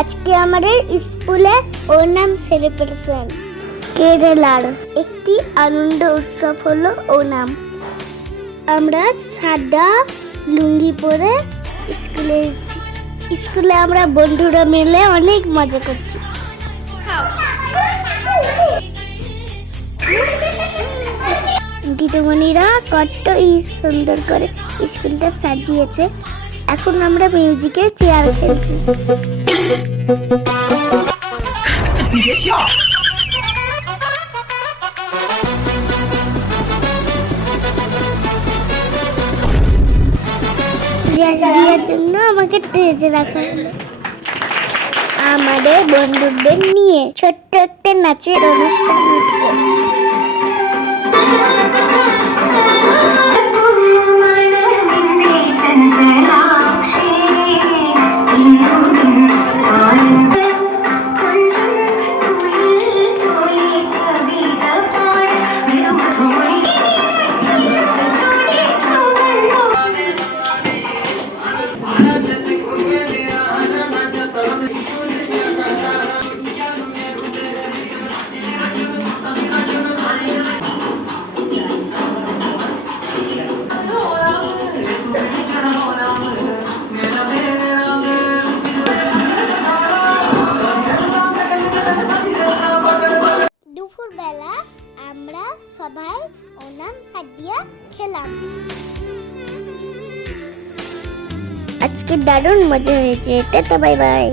আজকে আমাদের স্কুলে ওনাম সেলিব্রেশন। কেরালার একটি আনন্দ উৎসব হলো ওনাম। আমরা সাদা লুঙ্গি পরে স্কুলে এসেছি। স্কুলে আমরা বন্ধুরা মিলে অনেক মজা করছি। দিদিমণিরা কত সুন্দর করে স্কুলটা সাজিয়েছে। এখন আমরা মিউজিকের চেয়ার খেলছি। ড্রেস দেওয়ার জন্য আমাকে স্টেজে রাখা হলো। আমাদের বন্ধুদের নিয়ে ছোট্ট একটা নাচের অনুষ্ঠান হচ্ছে। দুপুরবেলা আমরা সবাই ওনাম সাদিয়া খেলাম। আজকে দারুণ মজা হয়েছে। Tata, bye bye.